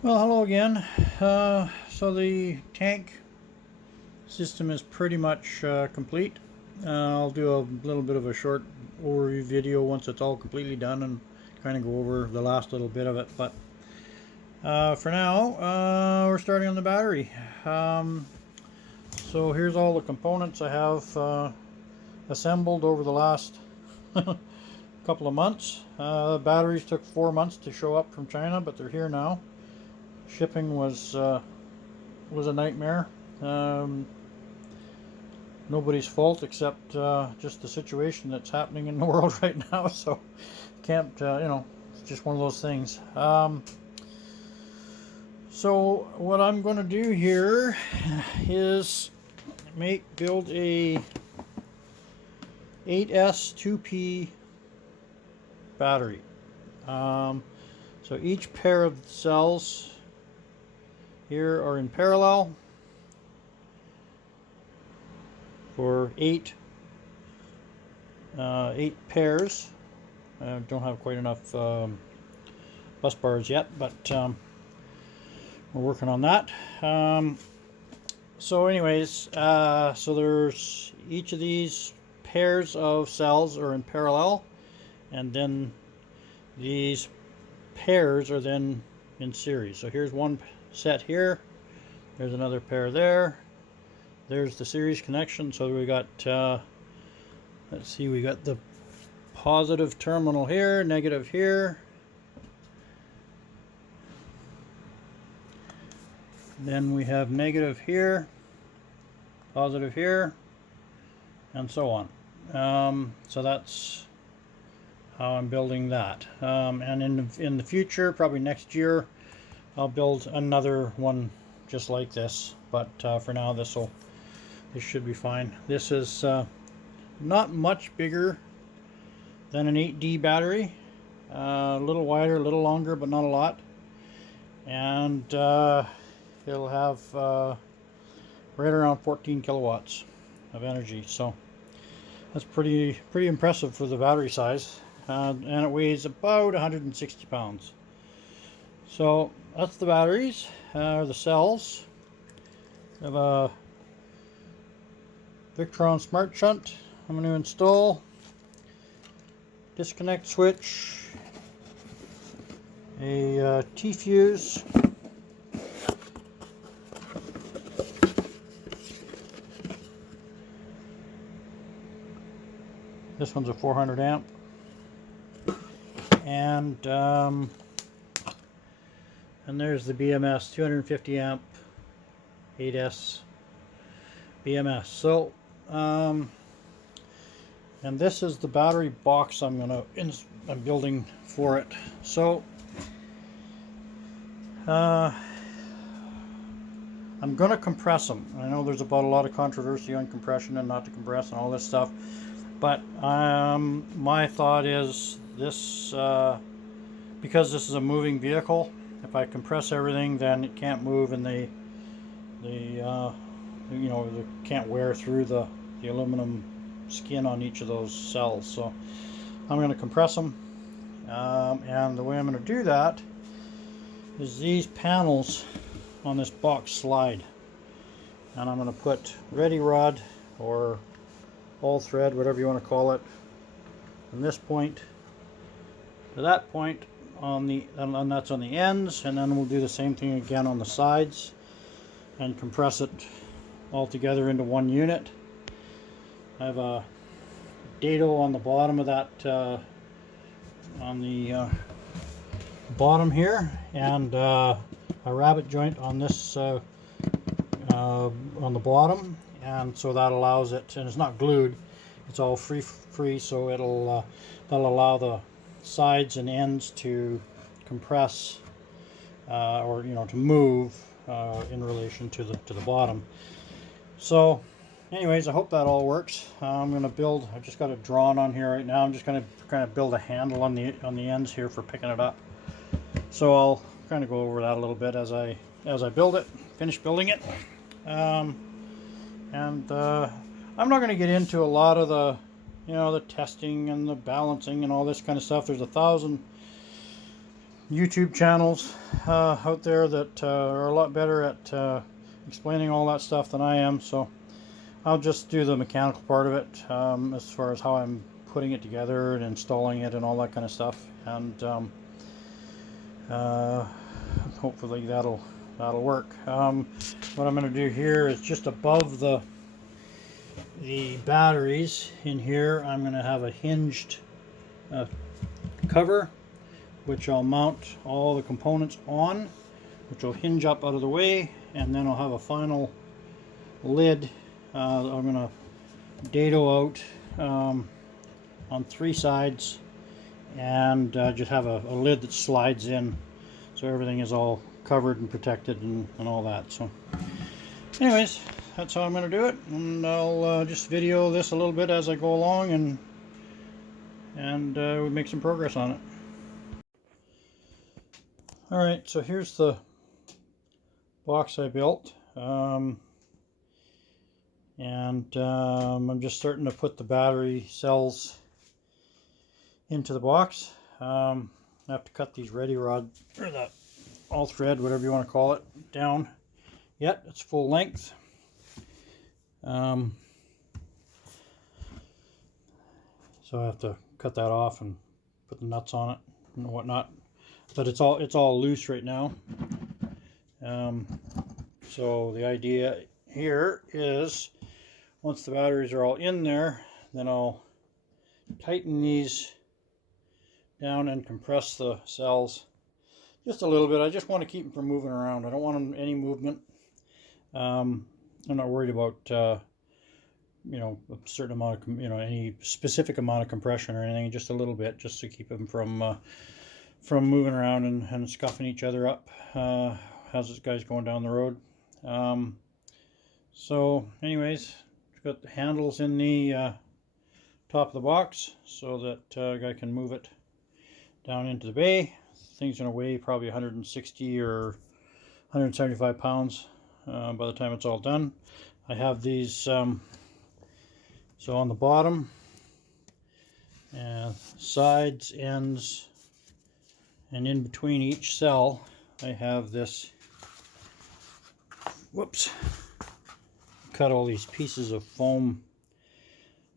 Well, hello again. So the tank system is pretty much complete. I'll do a little bit of a short overview video once it's all completely done and kind of go over the last little bit of it. But for now, we're starting on the battery. So here's all the components I have assembled over the last couple of months. Batteries took 4 months to show up from China, but they're here now. Shipping was a nightmare. Nobody's fault except just the situation that's happening in the world right now. So can't it's just one of those things. So what I'm going to do here is build a 8S 2P battery. So each pair of cells here are in parallel for eight pairs. I don't have quite enough bus bars yet, but we're working on that. So anyways, so there's each of these pairs of cells are in parallel, and then these pairs are then in series. So here's one set here, there's another pair there, there's the series connection. So we got let's see, we got the positive terminal here, negative here, then we have negative here, positive here, and so on. So that's how I'm building that. And in the future, probably next year, I'll build another one just like this. But for now, this should be fine. This is not much bigger than an 8D battery. A little wider, a little longer, but not a lot. And it'll have right around 14 kilowatts of energy. So that's pretty impressive for the battery size. And it weighs about 160 pounds. So that's the batteries, the cells. I have a Victron Smart Shunt I'm going to install, disconnect switch, a T-fuse, this one's a 400 amp, and there's the BMS 250 amp 8S BMS. So and this is the battery box I'm building for it. So I'm going to compress them. I know there's about a lot of controversy on compression and not to compress and all this stuff, but my thought is this, because this is a moving vehicle, if I compress everything, then it can't move, and they can't wear through the aluminum skin on each of those cells. So I'm going to compress them, and the way I'm going to do that is these panels on this box slide, and I'm going to put ready rod or all thread, whatever you want to call it, from this point to that point and that's on the ends, and then we'll do the same thing again on the sides and compress it all together into one unit. I have a dado on the bottom of that, on the bottom here, and a rabbet joint on this on the bottom, and so that allows it, and it's not glued, it's all free, so that'll allow the sides and ends to compress or to move in relation to the bottom. So anyways, I hope that all works. I'm going to build, I've just got it drawn on here right now. I'm just going to kind of build a handle on the ends here for picking it up. So I'll kind of go over that a little bit as I build it, finish building it. I'm not going to get into a lot of the the testing and the balancing and all this kind of stuff. There's 1,000 YouTube channels out there that are a lot better at explaining all that stuff than I am, so I'll just do the mechanical part of it, as far as how I'm putting it together and installing it and all that kind of stuff, and hopefully that'll work. What I'm going to do here is just above the batteries in here, I'm going to have a hinged cover, which I'll mount all the components on, which will hinge up out of the way, and then I'll have a final lid. I'm going to dado out on 3 sides, and just have a lid that slides in, so everything is all covered and protected and all that. So anyways, that's how I'm going to do it, and I'll just video this a little bit as I go along, and we'll make some progress on it. Alright, so here's the box I built, and I'm just starting to put the battery cells into the box. I have to cut these ready rod, or that all thread, whatever you want to call it, down yet. It's full length. So I have to cut that off and put the nuts on it and whatnot. But it's all loose right now. So the idea here is, once the batteries are all in there, then I'll tighten these down and compress the cells just a little bit. I just want to keep them from moving around. I don't want them any movement. I'm not worried about you know, a certain amount of, you know, any specific amount of compression or anything. Just a little bit, just to keep them from moving around and scuffing each other up as this guy's going down the road. So anyways, got the handles in the top of the box so that a guy can move it down into the bay. Thing's going to weigh probably 160 or 175 pounds by the time it's all done. I have these, so on the bottom, sides, ends, and in between each cell, I have this, whoops, cut all these pieces of foam.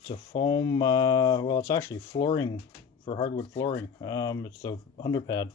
It's a foam, well, it's actually flooring for hardwood flooring. It's the underpad.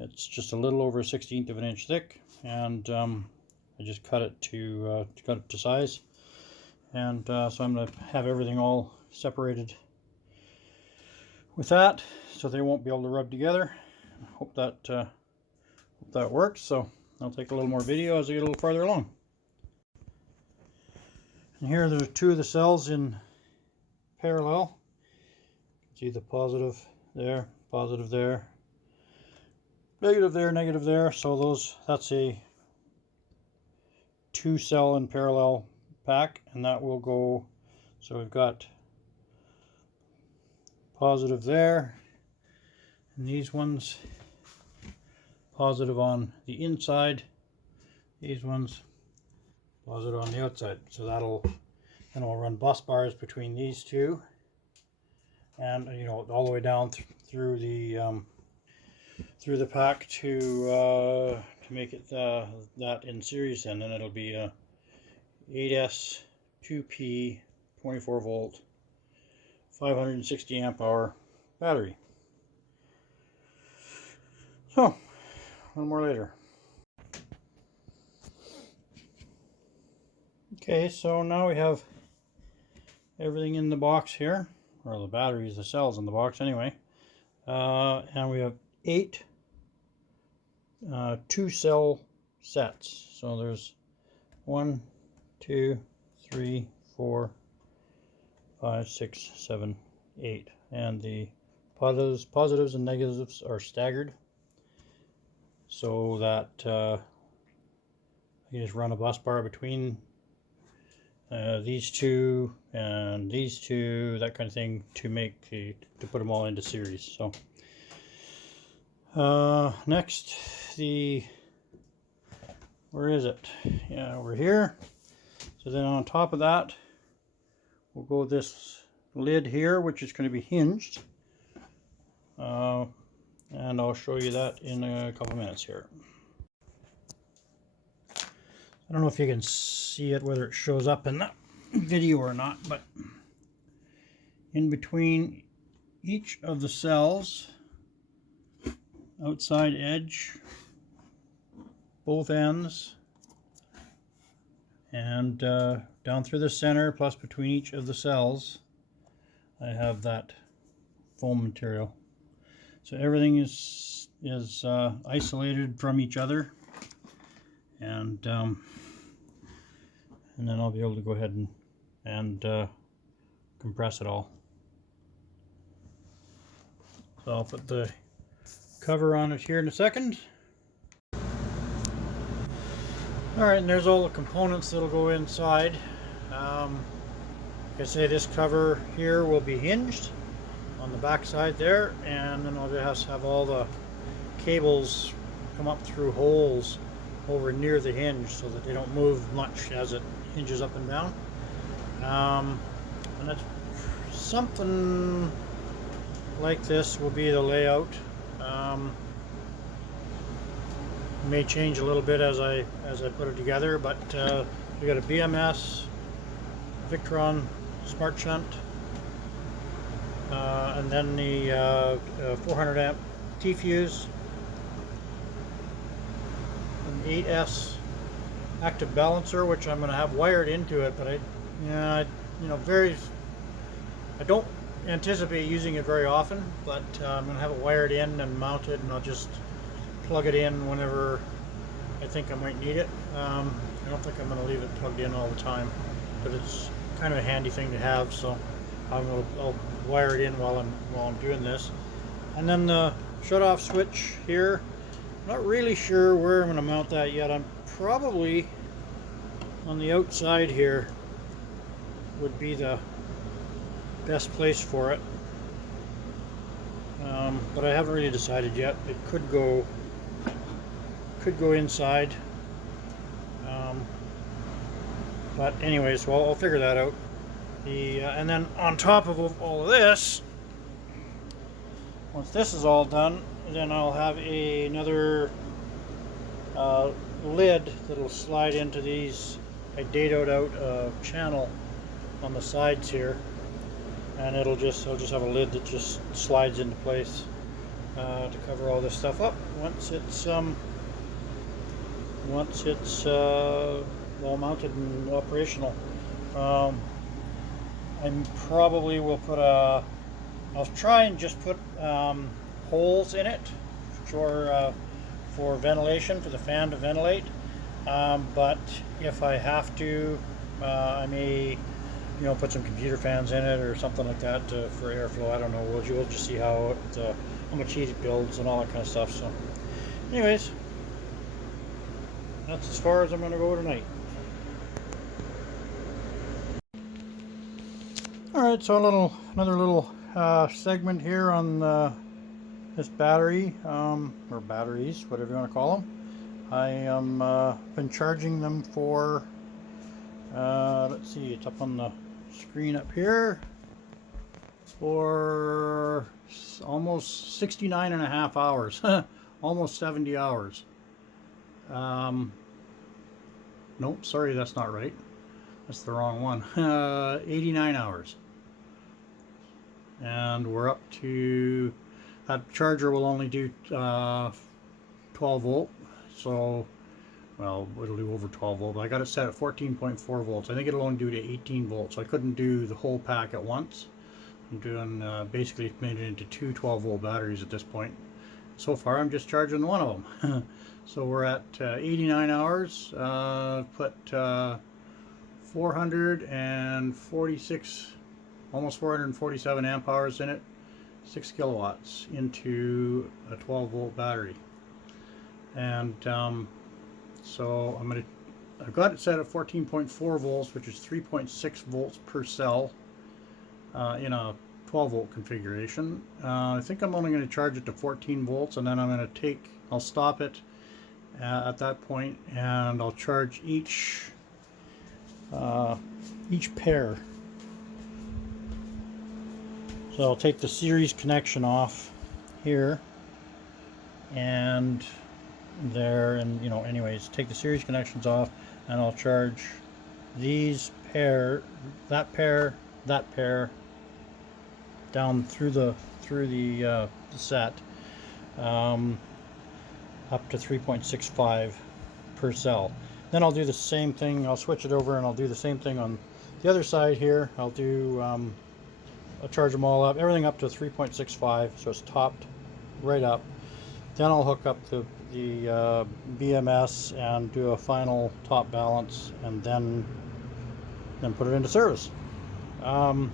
It's just a little over 1/16 of an inch thick, and I just cut it to size. And so I'm going to have everything all separated with that, so they won't be able to rub together. Hope that works. So I'll take a little more video as I get a little farther along. And here are 2 of the cells in parallel. See the positive there, negative there. So that's a 2-cell in parallel pack, and that will go. So we've got positive there, and these ones positive on the inside, these ones positive on the outside. So then I'll run bus bars between these 2, and you know, all the way down through the pack to make it that in series. And then it'll be a 8S 2P 24 volt 560 amp hour battery. So one more later. Okay, so now we have everything in the box here, or the batteries, the cells in the box anyway, and we have 8 2-cell sets. So there's 1, 2, 3, 4, 5, 6, 7, 8, and the positives and negatives are staggered, so that you just run a bus bar between these 2 and these 2, that kind of thing, to put them all into series. So next, where is it? Yeah, over here. So then on top of that, we'll go this lid here, which is going to be hinged. and I'll show you that in a couple minutes here. I don't know if you can see it, whether it shows up in the video or not, but in between each of the cells, outside edge, both ends, and down through the center, plus between each of the cells, I have that foam material. So everything is isolated from each other, and then I'll be able to go ahead and compress it all. So I'll put the cover on it here in a second. Alright, and there's all the components that'll go inside. Like I say, this cover here will be hinged on the back side there, and then I'll just have all the cables come up through holes over near the hinge so that they don't move much as it hinges up and down. And that's something like this will be the layout. May change a little bit as I put it together, but we got a BMS, Victron Smart Shunt, and then the 400 amp T-fuse, an 8S active balancer, which I'm going to have wired into it, but I don't anticipate using it very often, but I'm going to have it wired in and mounted, and I'll just plug it in whenever I think I might need it. I don't think I'm going to leave it plugged in all the time, but it's kind of a handy thing to have, so I'll wire it in while I'm doing this. And then the shut-off switch here, not really sure where I'm going to mount that yet. I'm probably on the outside here would be the best place for it, but I haven't really decided yet. It could go inside, but anyways, well, I'll figure that out. And then on top of all of this, once this is all done, then I'll have another lid that'll slide into these. I dadoed out a channel on the sides here, and I'll just have a lid that just slides into place to cover all this stuff up once it's well mounted and operational. I probably will put I'll try and just put holes in it for ventilation, for the fan to ventilate. But if I have to, I may, put some computer fans in it or something like that for airflow. I don't know. We'll just see how much heat it builds and all that kind of stuff. So, anyways, that's as far as I'm going to go tonight. All right, so another little segment here on this battery, or batteries, whatever you want to call them. I am been charging them for, let's see, it's up on the screen up here, for almost 69 and a half hours, almost 70 hours. Nope, sorry, that's not right. That's the wrong one. 89 hours. And we're up to, that charger will only do 12 volt. So, well, it'll do over 12 volt, but I got it set at 14.4 volts. I think it'll only do to 18 volts, so I couldn't do the whole pack at once. I'm doing, basically made it into two 12 volt batteries at this point. So far, I'm just charging one of them. So we're at 89 hours, put 446, almost 447 amp hours in it, 6 kilowatts into a 12 volt battery. And so I've got it set at 14.4 volts, which is 3.6 volts per cell in a 12 volt configuration. I think I'm only going to charge it to 14 volts, and then I'll stop it at that point, and I'll charge each pair. So I'll take the series connection off here, and there, and anyways, take the series connections off, and I'll charge these pair, that pair, that pair down through the set, up to 3.65 per cell. Then I'll do the same thing. I'll switch it over and I'll do the same thing on the other side here. I'll charge them all up, everything up to 3.65, so it's topped right up. Then I'll hook up the BMS and do a final top balance, and then put it into service. And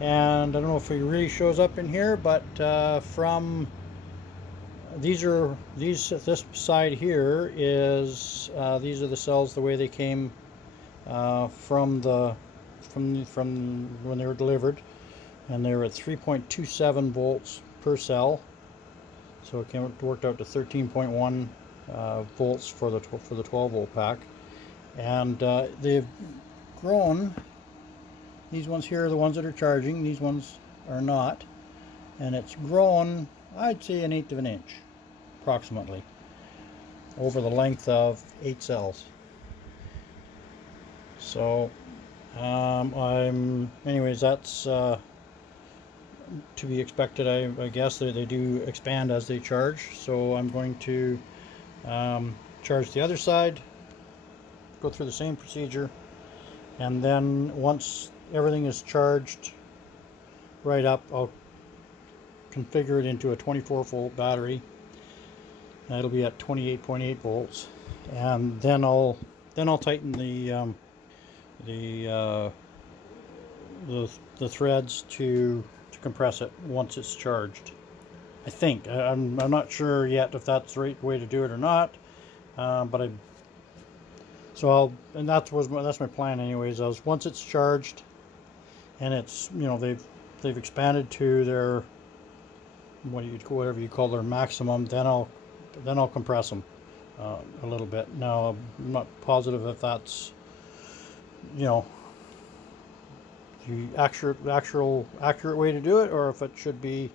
I don't know if it really shows up in here, but from this side here is these are the cells the way they came from when they were delivered, and they were at 3.27 volts per cell. So it worked out to 13.1 volts for the 12 volt pack, and they've grown. These ones here are the ones that are charging. These ones are not, and it's grown, I'd say, 1/8 of an inch, approximately, over the length of 8 cells. So, anyways, that's to be expected. I guess they do expand as they charge. So I'm going to charge the other side, go through the same procedure, and then once everything is charged right up, I'll configure it into a 24 volt battery. That'll be at 28.8 volts, and then I'll tighten the threads to compress it once it's charged. I think I'm not sure yet if that's the right way to do it or not, but that's my plan anyways. Once it's charged and it's they've expanded to their whatever you call their maximum, then I'll compress them a little bit. Now I'm not positive if that's the accurate way to do it, or if it should be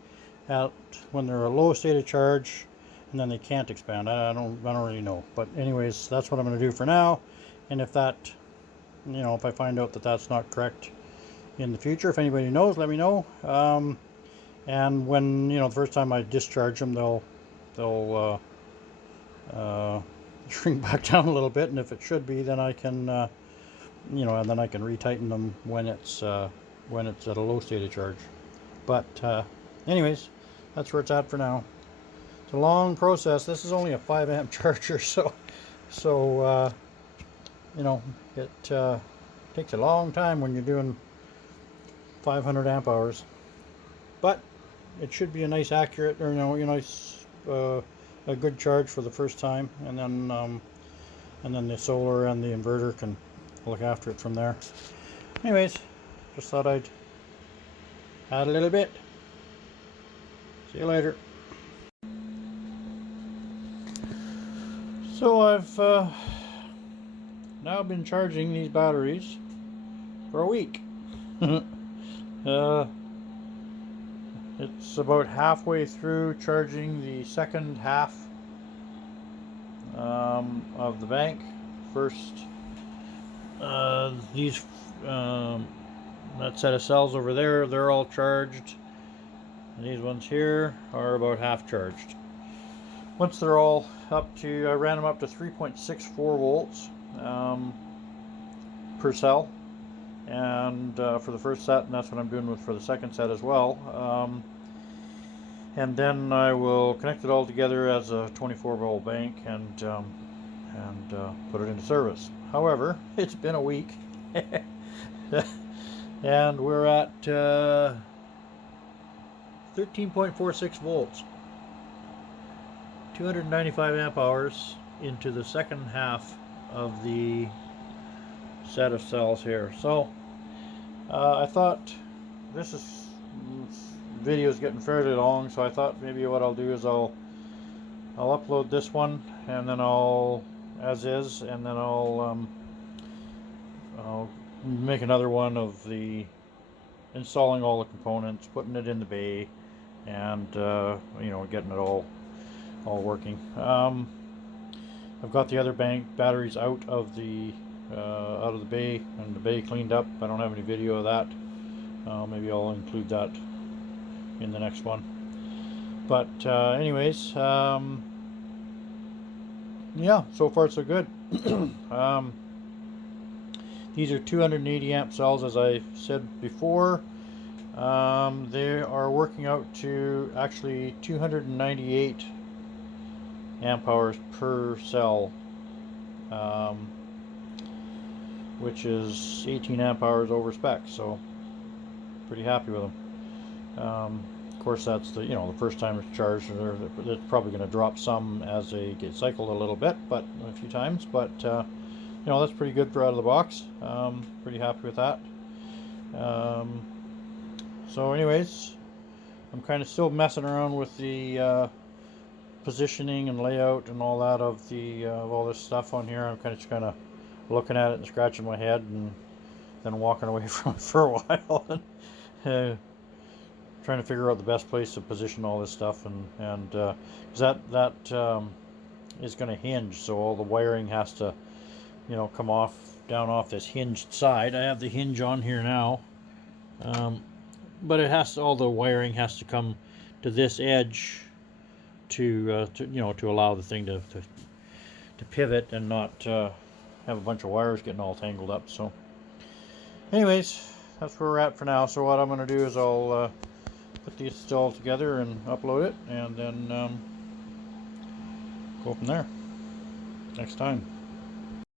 at when they're a low state of charge and then they can't expand. I don't really know, but anyways, that's what I'm going to do for now. And if that if I find out that that's not correct in the future, if anybody knows, let me know. And when the first time I discharge them, they'll shrink back down a little bit, and if it should be, then I can and then I can retighten them when it's at a low state of charge. But anyways, that's where it's at for now. It's a long process. This is only a 5 amp charger, so it takes a long time when you're doing 500 amp hours. But it should be a nice, accurate, or a good charge for the first time, and then the solar and the inverter can look after it from there. Anyways, just thought I'd add a little bit. See you later. So I've now been charging these batteries for a week. It's about halfway through charging the second half of the bank. First, that set of cells over there, they're all charged. And these ones here are about half charged. Once they're all up to, I ran them up to 3.64 volts per cell, and for the first set, and that's what I'm doing for the second set as well. And then I will connect it all together as a 24 volt bank and put it into service. However, it's been a week, and we're at 13.46 volts, 295 amp hours into the second half of the set of cells here. So I thought this video is getting fairly long, so I thought maybe what I'll do is I'll upload this one, and then as is, and then I'll make another one of the installing all the components, putting it in the bay, and getting it all all working. I've got the other batteries out of the bay, and the bay cleaned up. I don't have any video of that. Maybe I'll include that in the next one. But anyways, yeah, so far so good. These are 280 amp cells, as I said before. They are working out to actually 298 amp hours per cell, which is 18 amp hours over spec, so pretty happy with them. Of course, that's the the first time it's charged. It's probably going to drop some as they get cycled a little bit, but a few times. But that's pretty good for out of the box. Pretty happy with that. So anyways, I'm kind of still messing around with the positioning and layout and all that of all this stuff on here. I'm kind of looking at it and scratching my head and then walking away from it for a while and trying to figure out the best place to position all this stuff, and because that is going to hinge, so all the wiring has to come down off this hinged side. I have the hinge on here now, but all the wiring has to come to this edge to allow the thing to pivot and not have a bunch of wires getting all tangled up. So anyways, that's where we're at for now. So what I'm going to do is I'll put these all together and upload it, and then go from there next time.